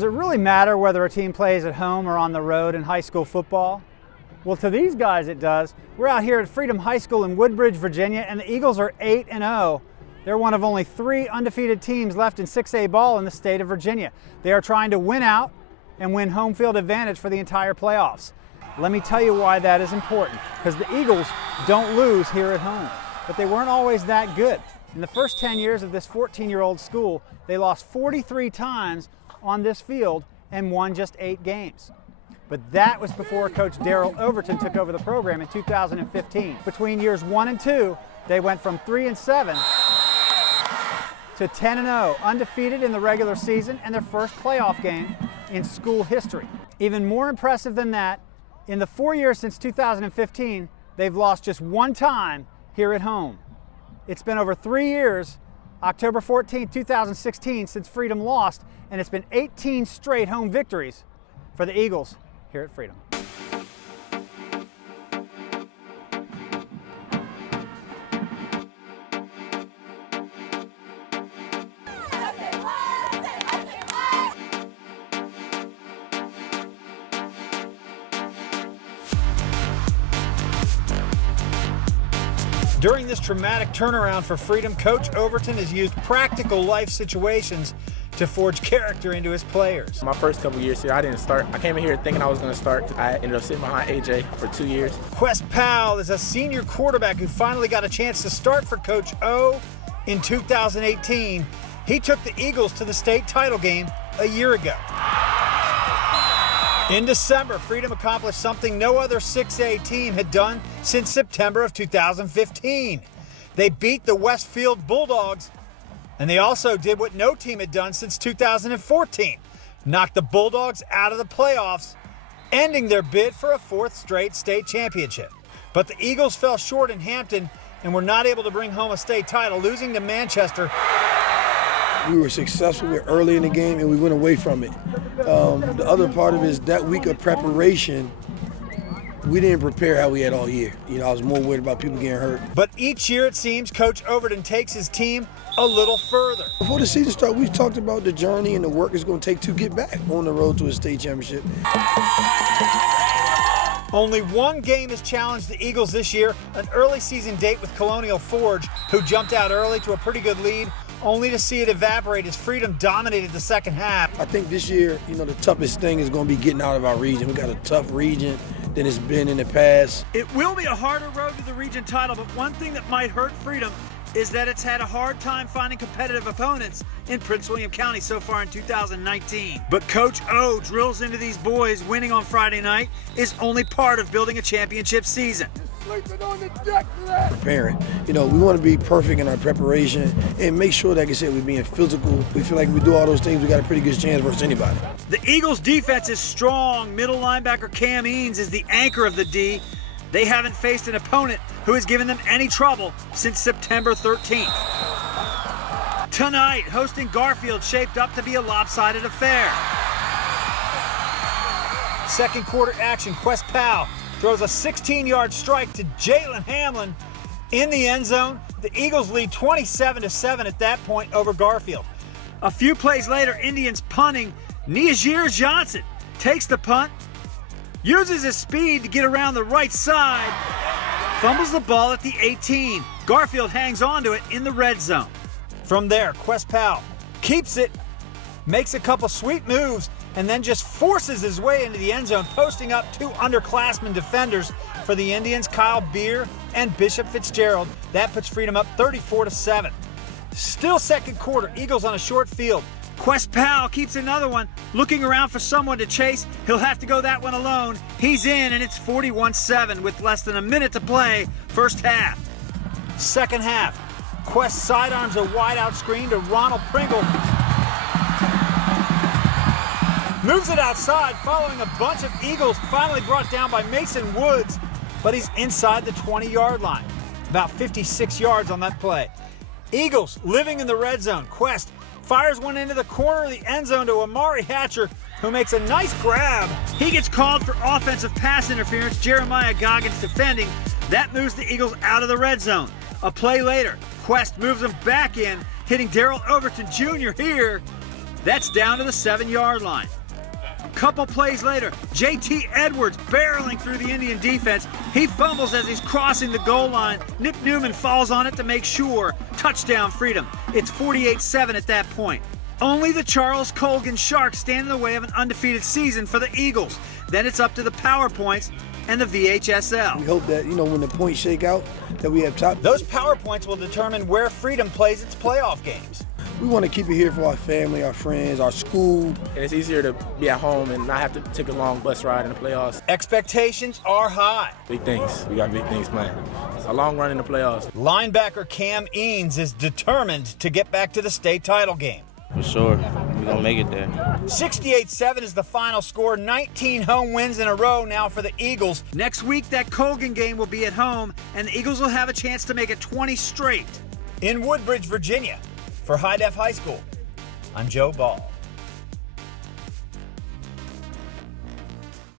Does it really matter whether a team plays at home or on the road in high school football? Well, to these guys it does. We're out here at Freedom High School in Woodbridge, Virginia, and the Eagles are 8-0. They're one of only 3 undefeated teams left in 6A ball in the state of Virginia. They are trying to win out and win home field advantage for the entire playoffs. Let me tell you why that is important, because the Eagles don't lose here at home, but they weren't always that good. In the first 10 years of this 14-year-old school, they lost 43 times on this field and won just 8 games. But that was before Coach Darryl Overton took over the program in 2015. Between years 1 and 2, they went from 3-7 to 10-0, undefeated in the regular season and their first playoff game in school history. Even more impressive than that, in the 4 years since 2015, they've lost just 1 time here at home. It's been over 3 years, October 14, 2016, since Freedom lost, and it's been 18 straight home victories for the Eagles here at Freedom. During this traumatic turnaround for Freedom, Coach Overton has used practical life situations to forge character into his players. My first couple years here, I didn't start. I came in here thinking I was going to start. I ended up sitting behind AJ for 2 years. Quest Powell is a senior quarterback who finally got a chance to start for Coach O in 2018. He took the Eagles to the state title game a year ago. In December, Freedom accomplished something no other 6A team had done since September of 2015. They beat the Westfield Bulldogs, and they also did what no team had done since 2014, knocked the Bulldogs out of the playoffs, ending their bid for a 4th straight state championship. But the Eagles fell short in Hampton and were not able to bring home a state title, losing to Manchester. We were successful early in the game and we went away from it. The other part of it is that week of preparation, we didn't prepare how we had all year. I was more worried about people getting hurt. But each year, it seems, Coach Overton takes his team a little further. Before the season started, we talked about the journey and the work it's going to take to get back on the road to a state championship. Only one game has challenged the Eagles this year, an early season date with Colonial Forge, who jumped out early to a pretty good lead, only to see it evaporate as Freedom dominated the second half. I think this year, the toughest thing is going to be getting out of our region. We got a tough region than it's been in the past. It will be a harder road to the region title, but one thing that might hurt Freedom is that it's had a hard time finding competitive opponents in Prince William County so far in 2019. But Coach O drills into these boys winning on Friday night is only part of building a championship season. Preparing. We want to be perfect in our preparation and make sure, like I said, we're being physical. We feel like if we do all those things, we got a pretty good chance versus anybody. The Eagles' defense is strong. Middle linebacker Cam Eanes is the anchor of the D. They haven't faced an opponent who has given them any trouble since September 13th. Tonight, hosting Garfield shaped up to be a lopsided affair. Second quarter action, Quest Powell throws a 16-yard strike to Jalen Hamlin in the end zone. The Eagles lead 27-7 at that point over Garfield. A few plays later, Indians punting. Niajir Johnson takes the punt, uses his speed to get around the right side, fumbles the ball at the 18. Garfield hangs on to it in the red zone. From there, Quest Powell keeps it, makes a couple sweet moves, and then just forces his way into the end zone, posting up 2 underclassmen defenders for the Indians, Kyle Beer and Bishop Fitzgerald. That puts Freedom up 34-7. Still second quarter, Eagles on a short field. Quest Powell keeps another one, looking around for someone to chase. He'll have to go that one alone. He's in, and it's 41-7 with less than a minute to play first half. Second half, Quest sidearms a wide-out screen to Ronald Pringle. Moves it outside following a bunch of Eagles finally brought down by Mason Woods, but he's inside the 20-yard line. About 56 yards on that play. Eagles living in the red zone. Quest fires one into the corner of the end zone to Amari Hatcher, who makes a nice grab. He gets called for offensive pass interference. Jeremiah Goggins defending. That moves the Eagles out of the red zone. A play later, Quest moves them back in, hitting Darryl Overton Sr. here. That's down to the 7-yard line. Couple plays later, J.T. Edwards barreling through the Indian defense. He fumbles as he's crossing the goal line. Nick Newman falls on it to make sure. Touchdown, Freedom. It's 48-7 at that point. Only the Charles Colgan Sharks stand in the way of an undefeated season for the Eagles. Then it's up to the PowerPoints and the VHSL. We hope that, when the points shake out, that we have top. Those PowerPoints will determine where Freedom plays its playoff games. We want to keep it here for our family, our friends, our school. And it's easier to be at home and not have to take a long bus ride in the playoffs. Expectations are high. Big things. We got big things planned. It's a long run in the playoffs. Linebacker Cam Eanes is determined to get back to the state title game. For sure. We're going to make it there. 68-7 is the final score. 19 home wins in a row now for the Eagles. Next week, that Colgan game will be at home, and the Eagles will have a chance to make it 20 straight. In Woodbridge, Virginia, for High Def High School, I'm Joe Ball.